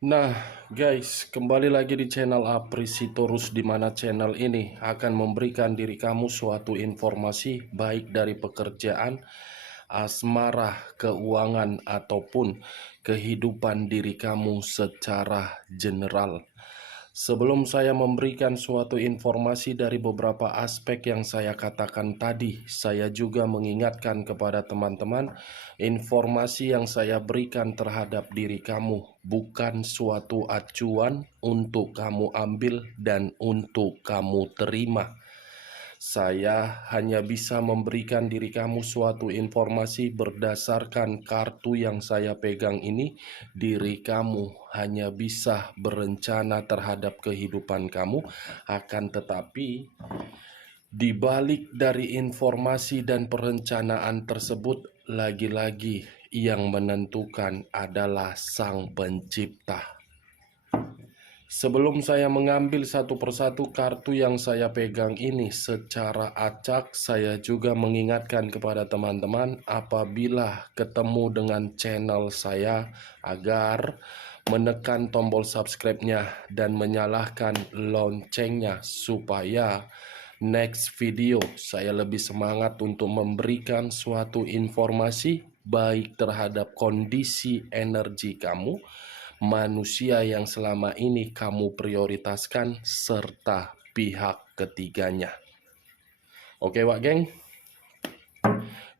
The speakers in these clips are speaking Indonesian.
Nah, guys, kembali lagi di channel Aprisitorus, di mana channel ini akan memberikan diri kamu suatu informasi baik dari pekerjaan, asmara, keuangan, ataupun kehidupan diri kamu secara general. Sebelum saya memberikan suatu informasi dari beberapa aspek yang saya katakan tadi, saya juga mengingatkan kepada teman-teman, informasi yang saya berikan terhadap diri kamu bukan suatu acuan untuk kamu ambil dan untuk kamu terima. Saya hanya bisa memberikan diri kamu suatu informasi berdasarkan kartu yang saya pegang ini. Diri kamu hanya bisa berencana terhadap kehidupan kamu, akan tetapi di balik dari informasi dan perencanaan tersebut, lagi-lagi yang menentukan adalah Sang Pencipta. Sebelum saya mengambil satu persatu kartu yang saya pegang ini secara acak, saya juga mengingatkan kepada teman-teman apabila ketemu dengan channel saya agar menekan tombol subscribe-nya dan menyalakan loncengnya supaya next video saya lebih semangat untuk memberikan suatu informasi baik terhadap kondisi energi kamu, manusia yang selama ini kamu prioritaskan, serta pihak ketiganya. Oke Wak Geng,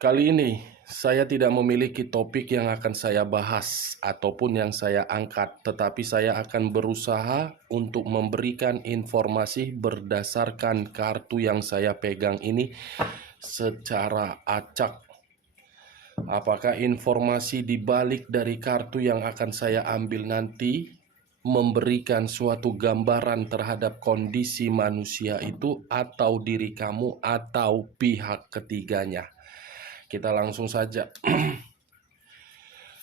kali ini saya tidak memiliki topik yang akan saya bahas ataupun yang saya angkat, tetapi saya akan berusaha untuk memberikan informasi berdasarkan kartu yang saya pegang ini secara acak. Apakah informasi di balik dari kartu yang akan saya ambil nanti memberikan suatu gambaran terhadap kondisi manusia itu, atau diri kamu, atau pihak ketiganya? Kita langsung saja.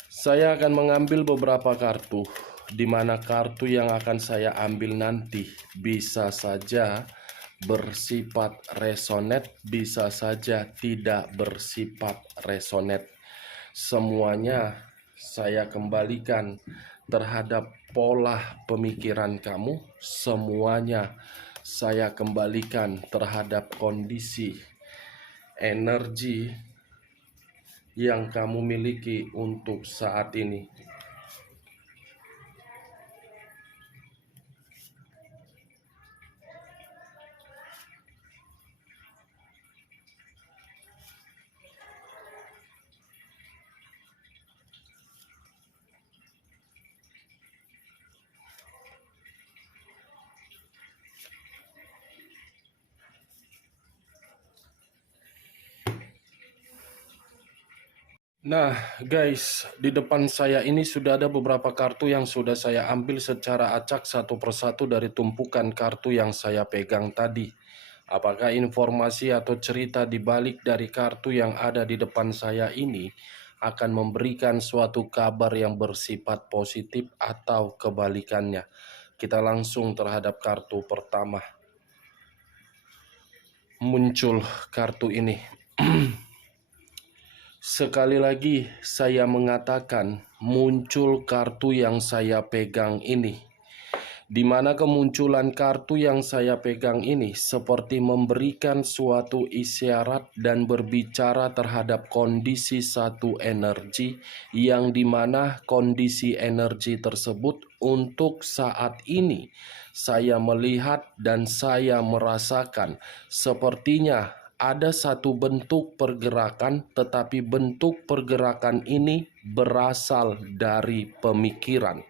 Saya akan mengambil beberapa kartu, di mana kartu yang akan saya ambil nanti bisa saja bersifat resonate, bisa saja tidak bersifat resonate. Semuanya saya kembalikan terhadap pola pemikiran kamu. Semuanya saya kembalikan terhadap kondisi energi yang kamu miliki untuk saat ini. Nah guys, di depan saya ini sudah ada beberapa kartu yang sudah saya ambil secara acak satu persatu dari tumpukan kartu yang saya pegang tadi. Apakah informasi atau cerita di balik dari kartu yang ada di depan saya ini akan memberikan suatu kabar yang bersifat positif atau kebalikannya? Kita langsung terhadap kartu pertama. Muncul kartu ini. Sekali lagi saya mengatakan, muncul kartu yang saya pegang ini, di mana kemunculan kartu yang saya pegang ini seperti memberikan suatu isyarat dan berbicara terhadap kondisi satu energi, yang dimana kondisi energi tersebut untuk saat ini saya melihat dan saya merasakan sepertinya ada satu bentuk pergerakan, tetapi bentuk pergerakan ini berasal dari pemikiran.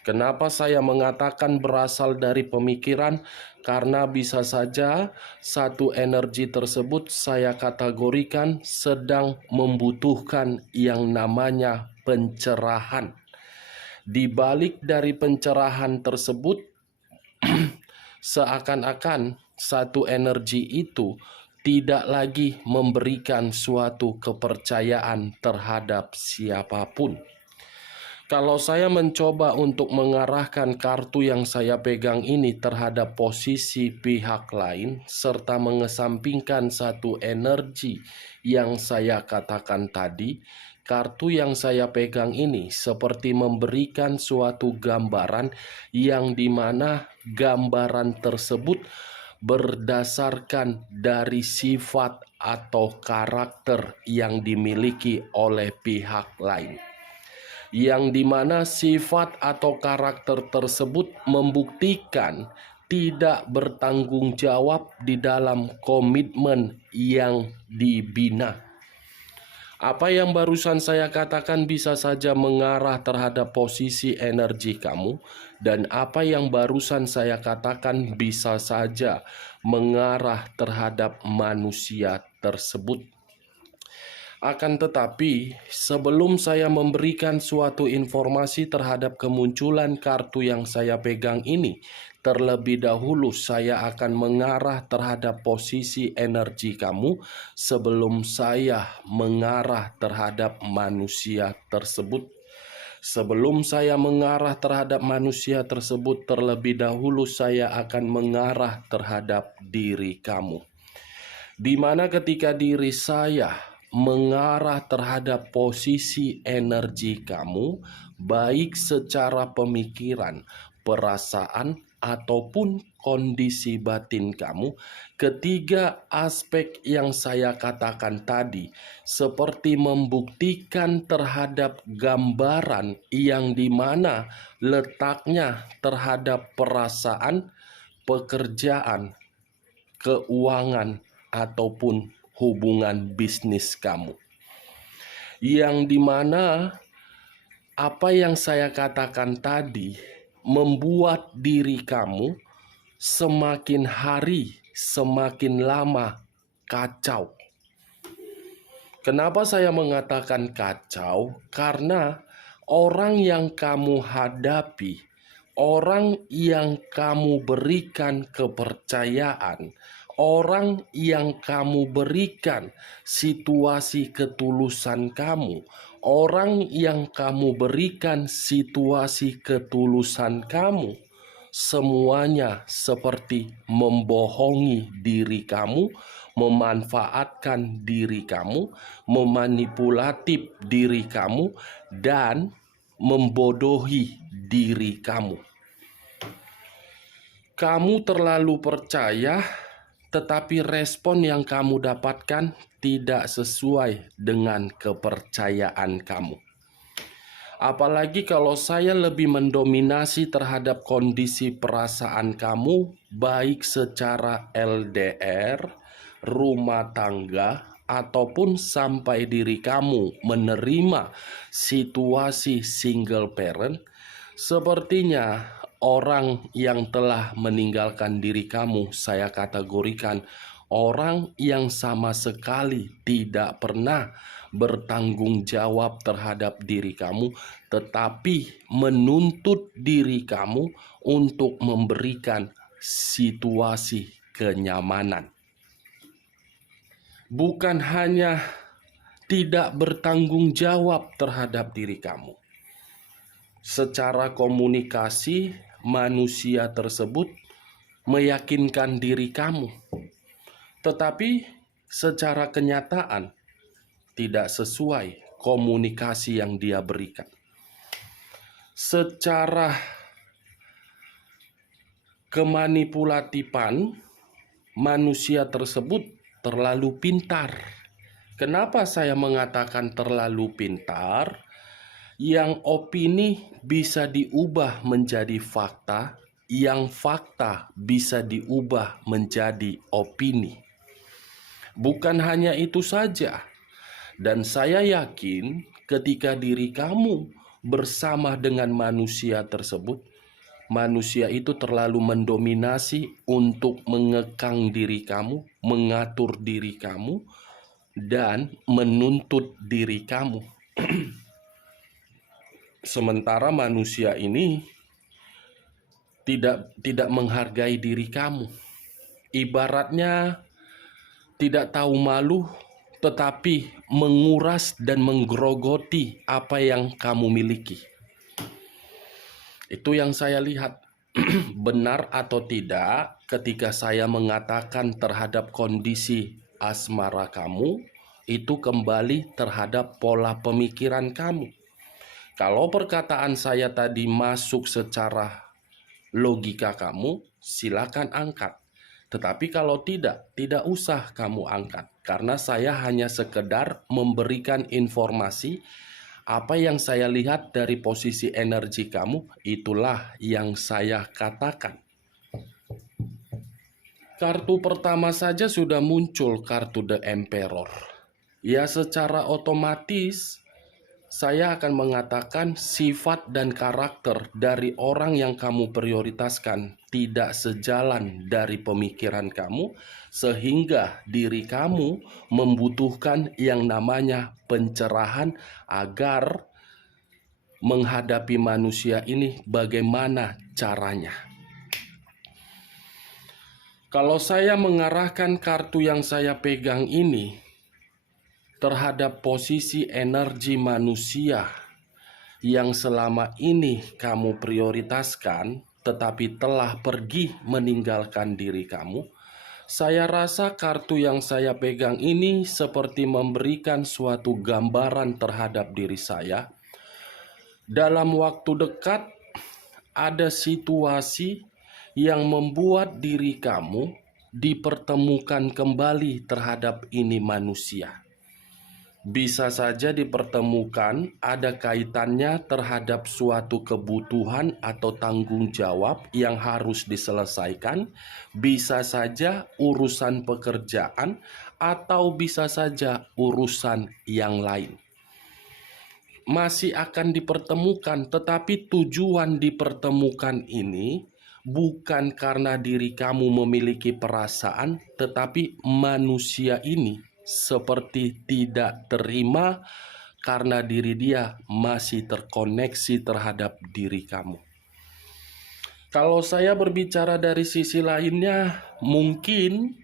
Kenapa saya mengatakan berasal dari pemikiran? Karena bisa saja satu energi tersebut saya kategorikan sedang membutuhkan yang namanya pencerahan. Di balik dari pencerahan tersebut, seakan-akan satu energi itu tidak lagi memberikan suatu kepercayaan terhadap siapapun. Kalau saya mencoba untuk mengarahkan kartu yang saya pegang ini terhadap posisi pihak lain, serta mengesampingkan satu energi yang saya katakan tadi, kartu yang saya pegang ini seperti memberikan suatu gambaran yang dimana gambaran tersebut berdasarkan dari sifat atau karakter yang dimiliki oleh pihak lain, yang dimana sifat atau karakter tersebut membuktikan tidak bertanggung jawab di dalam komitmen yang dibina. Apa yang barusan saya katakan bisa saja mengarah terhadap posisi energi kamu, dan apa yang barusan saya katakan bisa saja mengarah terhadap manusia tersebut. Akan tetapi, sebelum saya memberikan suatu informasi terhadap kemunculan kartu yang saya pegang ini, terlebih dahulu saya akan mengarah terhadap posisi energi kamu sebelum saya mengarah terhadap manusia tersebut. Sebelum saya mengarah terhadap manusia tersebut, terlebih dahulu saya akan mengarah terhadap diri kamu. Di mana ketika diri saya mengarah terhadap posisi energi kamu, baik secara pemikiran, perasaan, ataupun kondisi batin kamu, ketiga aspek yang saya katakan tadi seperti membuktikan terhadap gambaran yang dimana letaknya terhadap perasaan, pekerjaan, keuangan, ataupun hubungan bisnis kamu, yang dimana apa yang saya katakan tadi membuat diri kamu semakin hari semakin lama kacau. Kenapa saya mengatakan kacau? Karena orang yang kamu hadapi, orang yang kamu berikan kepercayaan, orang yang kamu berikan situasi ketulusan kamu, orang yang kamu berikan situasi ketulusan kamu, semuanya seperti membohongi diri kamu, memanfaatkan diri kamu, memanipulatif diri kamu, dan membodohi diri kamu. Kamu terlalu percaya, tetapi respon yang kamu dapatkan tidak sesuai dengan kepercayaan kamu. Apalagi kalau saya lebih mendominasi terhadap kondisi perasaan kamu, baik secara LDR, rumah tangga, ataupun sampai diri kamu menerima situasi single parent. Sepertinya orang yang telah meninggalkan diri kamu saya kategorikan orang yang sama sekali tidak pernah bertanggung jawab terhadap diri kamu, tetapi menuntut diri kamu untuk memberikan situasi kenyamanan. Bukan hanya tidak bertanggung jawab terhadap diri kamu. Secara komunikasi, manusia tersebut meyakinkan diri kamu, tetapi secara kenyataan tidak sesuai komunikasi yang dia berikan. Secara kemanipulatifan, manusia tersebut terlalu pintar. Kenapa saya mengatakan terlalu pintar? Yang opini bisa diubah menjadi fakta, yang fakta bisa diubah menjadi opini. Bukan hanya itu saja, dan saya yakin ketika diri kamu bersama dengan manusia tersebut, manusia itu terlalu mendominasi untuk mengekang diri kamu, mengatur diri kamu, dan menuntut diri kamu. Sementara manusia ini tidak menghargai diri kamu. Ibaratnya tidak tahu malu, tetapi menguras dan menggerogoti apa yang kamu miliki. Itu yang saya lihat. Benar atau tidak ketika saya mengatakan terhadap kondisi asmara kamu, itu kembali terhadap pola pemikiran kamu. Kalau perkataan saya tadi masuk secara logika kamu, silakan angkat. Tetapi kalau tidak usah kamu angkat. Karena saya hanya sekedar memberikan informasi apa yang saya lihat dari posisi energi kamu, itulah yang saya katakan. Kartu pertama saja sudah muncul kartu The Emperor. Ya, secara otomatis saya akan mengatakan sifat dan karakter dari orang yang kamu prioritaskan tidak sejalan dari pemikiran kamu, sehingga diri kamu membutuhkan yang namanya pencerahan agar menghadapi manusia ini bagaimana caranya. Kalau saya mengarahkan kartu yang saya pegang ini terhadap posisi energi manusia yang selama ini kamu prioritaskan tetapi telah pergi meninggalkan diri kamu, saya rasa kartu yang saya pegang ini seperti memberikan suatu gambaran terhadap diri saya. Dalam waktu dekat ada situasi yang membuat diri kamu dipertemukan kembali terhadap ini manusia. Bisa saja dipertemukan ada kaitannya terhadap suatu kebutuhan atau tanggung jawab yang harus diselesaikan. Bisa saja urusan pekerjaan atau bisa saja urusan yang lain. Masih akan dipertemukan, tetapi tujuan dipertemukan ini bukan karena diri kamu memiliki perasaan, tetapi manusia ini seperti tidak terima karena diri dia masih terkoneksi terhadap diri kamu. Kalau saya berbicara dari sisi lainnya, mungkin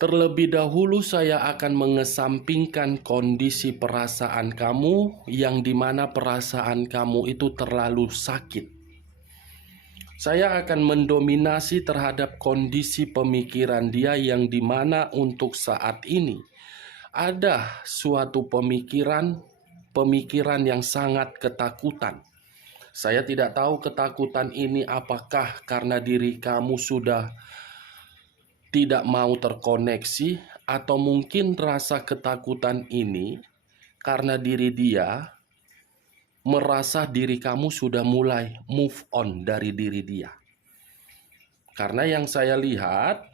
terlebih dahulu saya akan mengesampingkan kondisi perasaan kamu yang dimana perasaan kamu itu terlalu sakit. Saya akan mendominasi terhadap kondisi pemikiran dia yang dimana untuk saat ini ada suatu pemikiran yang sangat ketakutan. Saya tidak tahu ketakutan ini apakah karena diri kamu sudah tidak mau terkoneksi, atau mungkin rasa ketakutan ini karena diri dia merasa diri kamu sudah mulai move on dari diri dia. Karena yang saya lihat,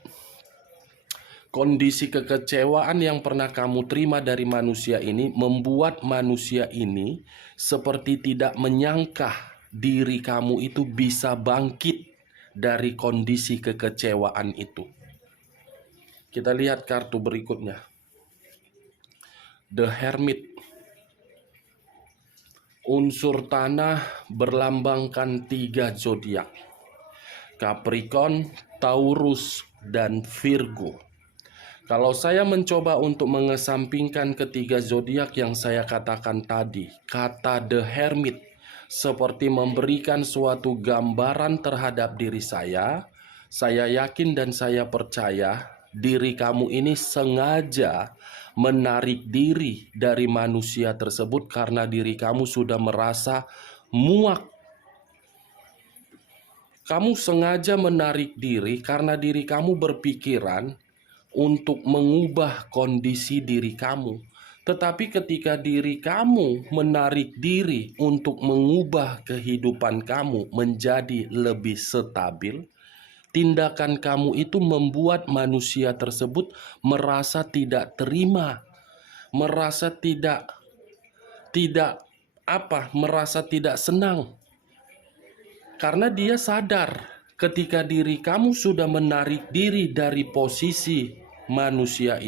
kondisi kekecewaan yang pernah kamu terima dari manusia ini membuat manusia ini seperti tidak menyangka diri kamu itu bisa bangkit dari kondisi kekecewaan itu. Kita lihat kartu berikutnya. The Hermit. Unsur tanah berlambangkan 3 zodiak. Capricorn, Taurus, dan Virgo. Kalau saya mencoba untuk mengesampingkan ketiga zodiak yang saya katakan tadi, kata The Hermit seperti memberikan suatu gambaran terhadap diri saya yakin dan saya percaya diri kamu ini sengaja menarik diri dari manusia tersebut karena diri kamu sudah merasa muak. Kamu sengaja menarik diri karena diri kamu berpikiran untuk mengubah kondisi diri kamu. Tetapi ketika diri kamu menarik diri untuk mengubah kehidupan kamu menjadi lebih stabil, tindakan kamu itu membuat manusia tersebut merasa tidak terima, merasa merasa tidak senang. Karena dia sadar ketika diri kamu sudah menarik diri dari posisi manusia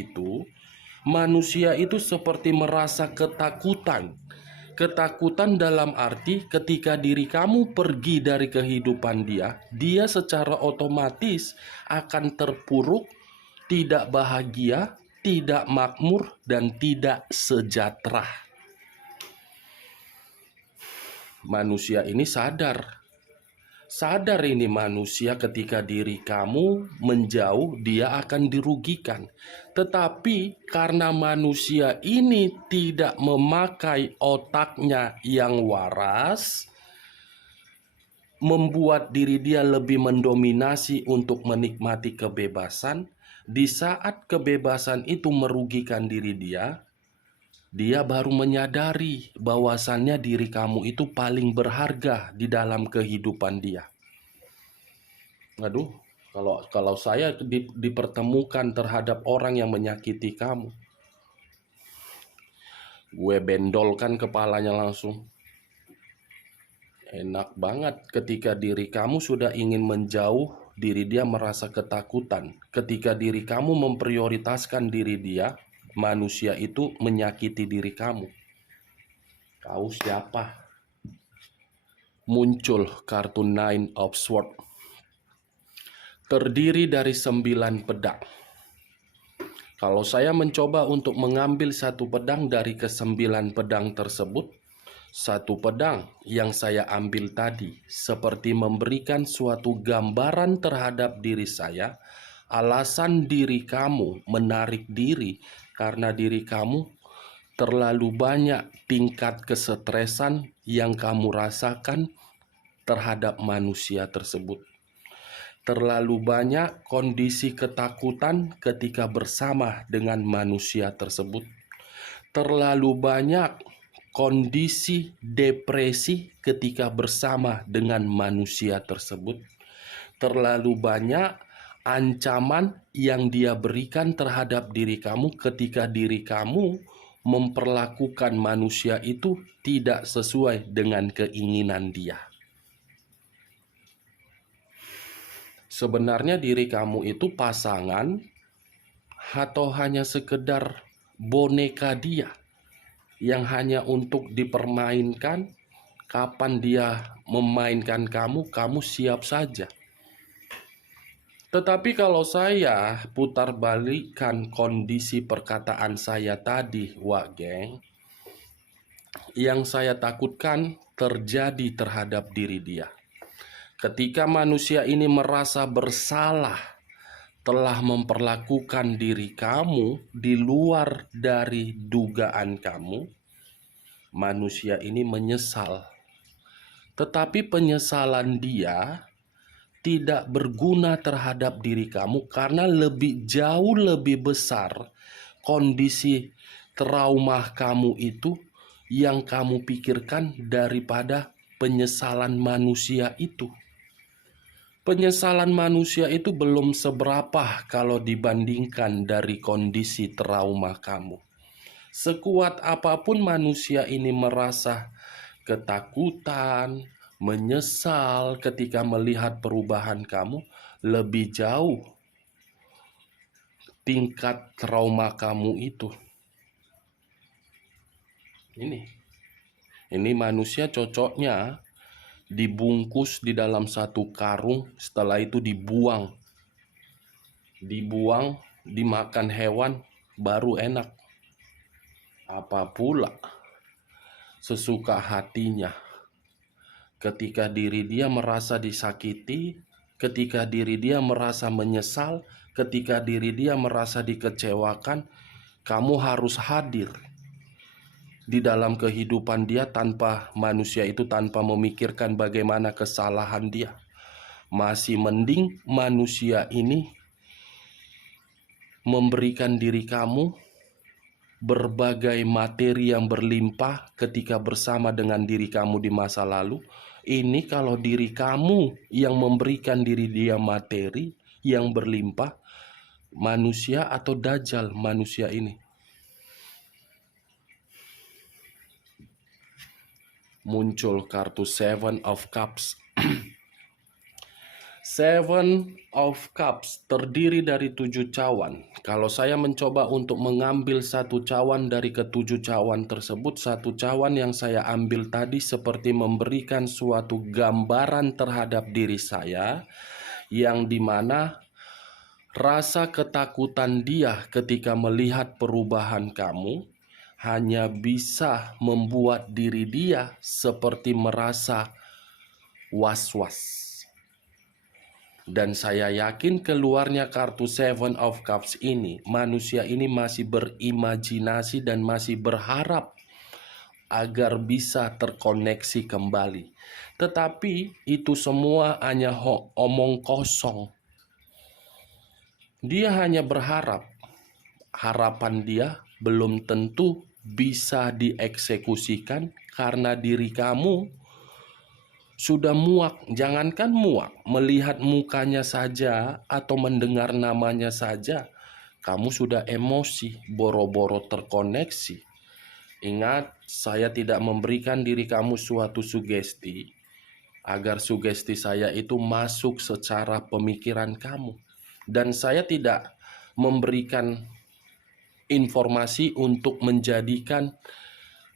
itu seperti merasa ketakutan. Ketakutan dalam arti ketika diri kamu pergi dari kehidupan dia secara otomatis akan terpuruk, tidak bahagia, tidak makmur, dan tidak sejahtera. Manusia ini sadar Sadar ini manusia, ketika diri kamu menjauh, dia akan dirugikan. Tetapi karena manusia ini tidak memakai otaknya yang waras, membuat diri dia lebih mendominasi untuk menikmati kebebasan. Di saat kebebasan itu merugikan diri dia, dia baru menyadari bahwasannya diri kamu itu paling berharga di dalam kehidupan dia. Aduh, kalau saya dipertemukan terhadap orang yang menyakiti kamu, gue bendolkan kepalanya langsung. Enak banget ketika diri kamu sudah ingin menjauh, diri dia merasa ketakutan. Ketika diri kamu memprioritaskan diri dia, manusia itu menyakiti diri kamu. Kau siapa? Muncul kartu Nine of Swords. Terdiri dari 9 pedang. Kalau saya mencoba untuk mengambil satu pedang dari ke-9 pedang tersebut, satu pedang yang saya ambil tadi seperti memberikan suatu gambaran terhadap diri saya. Alasan diri kamu menarik diri karena diri kamu terlalu banyak tingkat kesetresan yang kamu rasakan terhadap manusia tersebut. Terlalu banyak kondisi ketakutan ketika bersama dengan manusia tersebut. Terlalu banyak kondisi depresi ketika bersama dengan manusia tersebut. Terlalu banyak ancaman yang dia berikan terhadap diri kamu ketika diri kamu memperlakukan manusia itu tidak sesuai dengan keinginan dia. Sebenarnya diri kamu itu pasangan atau hanya sekedar boneka dia yang hanya untuk dipermainkan. Kapan dia memainkan kamu, kamu siap saja. Tetapi kalau saya putar balikkan kondisi perkataan saya tadi, Wak Geng, yang saya takutkan terjadi terhadap diri dia. Ketika manusia ini merasa bersalah telah memperlakukan diri kamu di luar dari dugaan kamu, manusia ini menyesal. Tetapi penyesalan dia tidak berguna terhadap diri kamu karena jauh lebih besar kondisi trauma kamu itu yang kamu pikirkan daripada penyesalan manusia itu. Penyesalan manusia itu belum seberapa kalau dibandingkan dari kondisi trauma kamu. Sekuat apapun manusia ini merasa ketakutan, menyesal ketika melihat perubahan kamu, lebih jauh tingkat trauma kamu itu. Ini manusia cocoknya dibungkus di dalam satu karung, setelah itu dibuang, dimakan hewan, baru enak. Apa pula sesuka hatinya ketika diri dia merasa disakiti, ketika diri dia merasa menyesal, ketika diri dia merasa dikecewakan, kamu harus hadir di dalam kehidupan dia tanpa manusia itu, tanpa memikirkan bagaimana kesalahan dia. Masih mending manusia ini memberikan diri kamu berbagai materi yang berlimpah ketika bersama dengan diri kamu di masa lalu. Ini kalau diri kamu yang memberikan diri dia materi yang berlimpah, manusia atau dajjal manusia ini. Muncul kartu Seven of Cups. Seven of Cups terdiri dari 7 cawan. Kalau saya mencoba untuk mengambil satu cawan dari ke-7 cawan tersebut, satu cawan yang saya ambil tadi seperti memberikan suatu gambaran terhadap diri saya, yang dimana rasa ketakutan dia ketika melihat perubahan kamu hanya bisa membuat diri dia seperti merasa was-was. Dan saya yakin keluarnya kartu Seven of Cups ini, manusia ini masih berimajinasi dan masih berharap agar bisa terkoneksi kembali. Tetapi itu semua hanya omong kosong. Dia hanya berharap. Harapan dia belum tentu bisa dieksekusikan karena diri kamu sudah muak. Jangankan muak, melihat mukanya saja atau mendengar namanya saja, kamu sudah emosi, boro-boro terkoneksi. Ingat, saya tidak memberikan diri kamu suatu sugesti agar sugesti saya itu masuk secara pemikiran kamu. Dan saya tidak memberikan informasi untuk menjadikan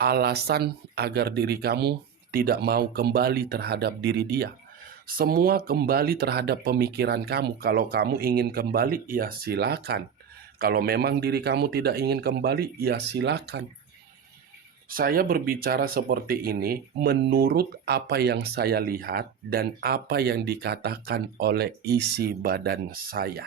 alasan agar diri kamu tidak mau kembali terhadap diri dia. Semua kembali terhadap pemikiran kamu. Kalau kamu ingin kembali, ya silakan. Kalau memang diri kamu tidak ingin kembali, ya silakan. Saya berbicara seperti ini menurut apa yang saya lihat dan apa yang dikatakan oleh isi badan saya.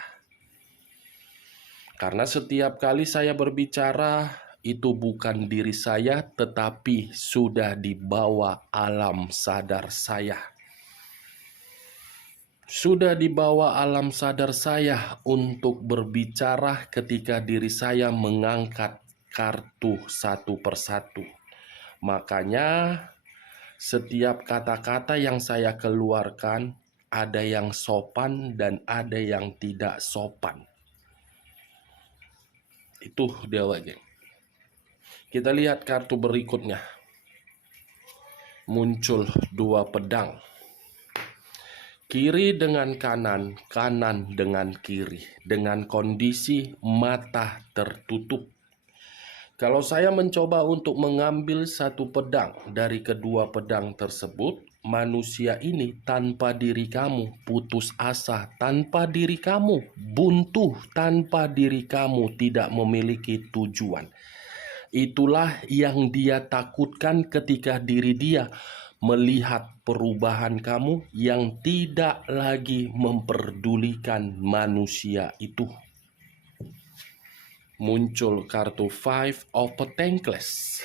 Karena setiap kali saya berbicara, itu bukan diri saya, tetapi sudah dibawa alam sadar saya. Sudah dibawa alam sadar saya untuk berbicara ketika diri saya mengangkat kartu satu persatu. Makanya setiap kata-kata yang saya keluarkan ada yang sopan dan ada yang tidak sopan. Itu dia, geng. Kita lihat kartu berikutnya. Muncul dua pedang. Kiri dengan kanan, kanan dengan kiri. Dengan kondisi mata tertutup. Kalau saya mencoba untuk mengambil satu pedang dari kedua pedang tersebut, manusia ini tanpa diri kamu putus asa, tanpa diri kamu buntu, tanpa diri kamu tidak memiliki tujuan. Itulah yang dia takutkan ketika diri dia melihat perubahan kamu yang tidak lagi memperdulikan manusia itu. Muncul kartu Five of Pentacles.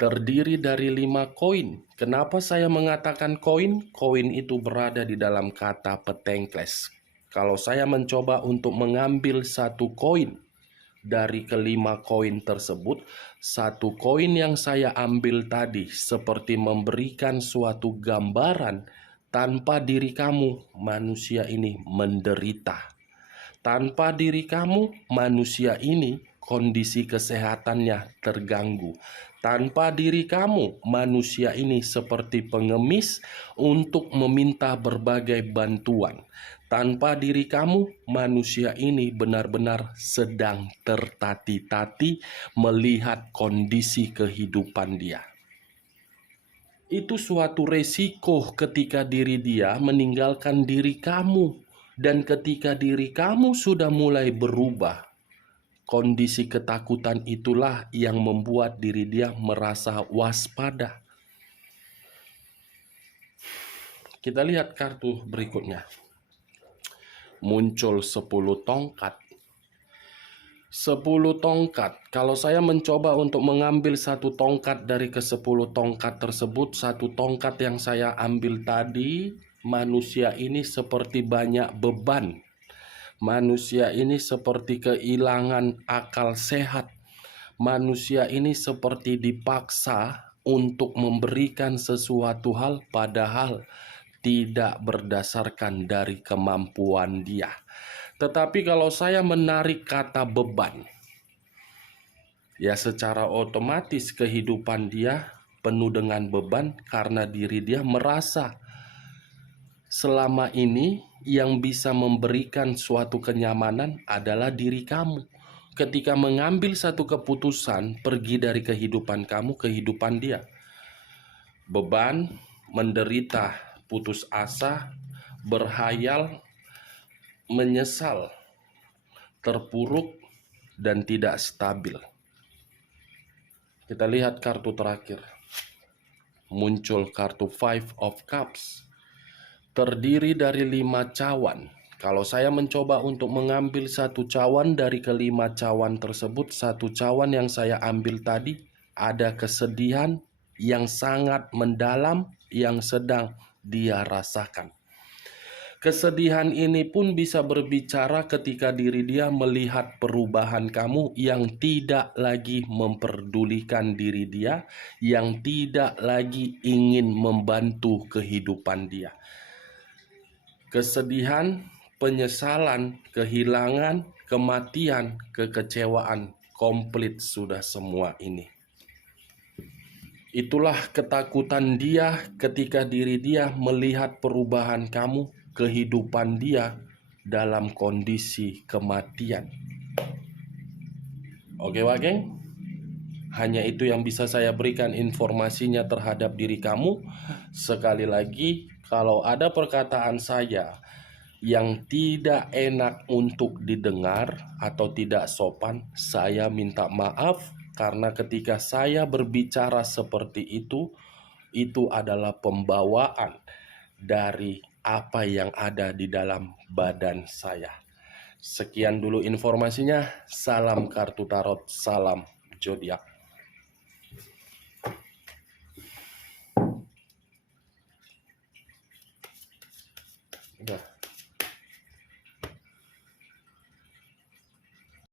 Terdiri dari 5 koin. Kenapa saya mengatakan koin? Koin itu berada di dalam kata Pentacles. Kalau saya mencoba untuk mengambil satu koin dari kelima koin tersebut, satu koin yang saya ambil tadi seperti memberikan suatu gambaran tanpa diri kamu, manusia ini menderita. Tanpa diri kamu, manusia ini kondisi kesehatannya terganggu. Tanpa diri kamu, manusia ini seperti pengemis untuk meminta berbagai bantuan. Tanpa diri kamu, manusia ini benar-benar sedang tertati-tati melihat kondisi kehidupan dia. Itu suatu resiko ketika diri dia meninggalkan diri kamu. Dan ketika diri kamu sudah mulai berubah, kondisi ketakutan itulah yang membuat diri dia merasa waspada. Kita lihat kartu berikutnya. Muncul 10 tongkat. 10 tongkat. Kalau saya mencoba untuk mengambil satu tongkat dari ke-10 tongkat tersebut, satu tongkat yang saya ambil tadi, manusia ini seperti banyak beban. Manusia ini seperti kehilangan akal sehat. Manusia ini seperti dipaksa untuk memberikan sesuatu hal padahal tidak berdasarkan dari kemampuan dia. Tetapi kalau saya menarik kata beban, ya secara otomatis kehidupan dia penuh dengan beban karena diri dia merasa selama ini yang bisa memberikan suatu kenyamanan adalah diri kamu. Ketika mengambil satu keputusan pergi dari kehidupan kamu, kehidupan dia. Beban, menderita, putus asa, berhayal, menyesal, terpuruk, dan tidak stabil. Kita lihat kartu terakhir. Muncul kartu Five of Cups. terdiri dari 5 cawan. Kalau saya mencoba untuk mengambil satu cawan dari kelima cawan tersebut, satu cawan yang saya ambil tadi ada kesedihan yang sangat mendalam yang sedang dia rasakan. Kesedihan ini pun bisa berbicara ketika diri dia melihat perubahan kamu yang tidak lagi memperdulikan diri dia, yang tidak lagi ingin membantu kehidupan dia. Kesedihan, penyesalan, kehilangan, kematian, kekecewaan, komplit sudah semua ini. Itulah ketakutan dia ketika diri dia melihat perubahan kamu, kehidupan dia dalam kondisi kematian. Oke, Wak geng? Hanya itu yang bisa saya berikan informasinya terhadap diri kamu. Sekali lagi, kalau ada perkataan saya yang tidak enak untuk didengar atau tidak sopan, saya minta maaf karena ketika saya berbicara seperti itu adalah pembawaan dari apa yang ada di dalam badan saya. Sekian dulu informasinya. Salam kartu tarot, salam zodiak.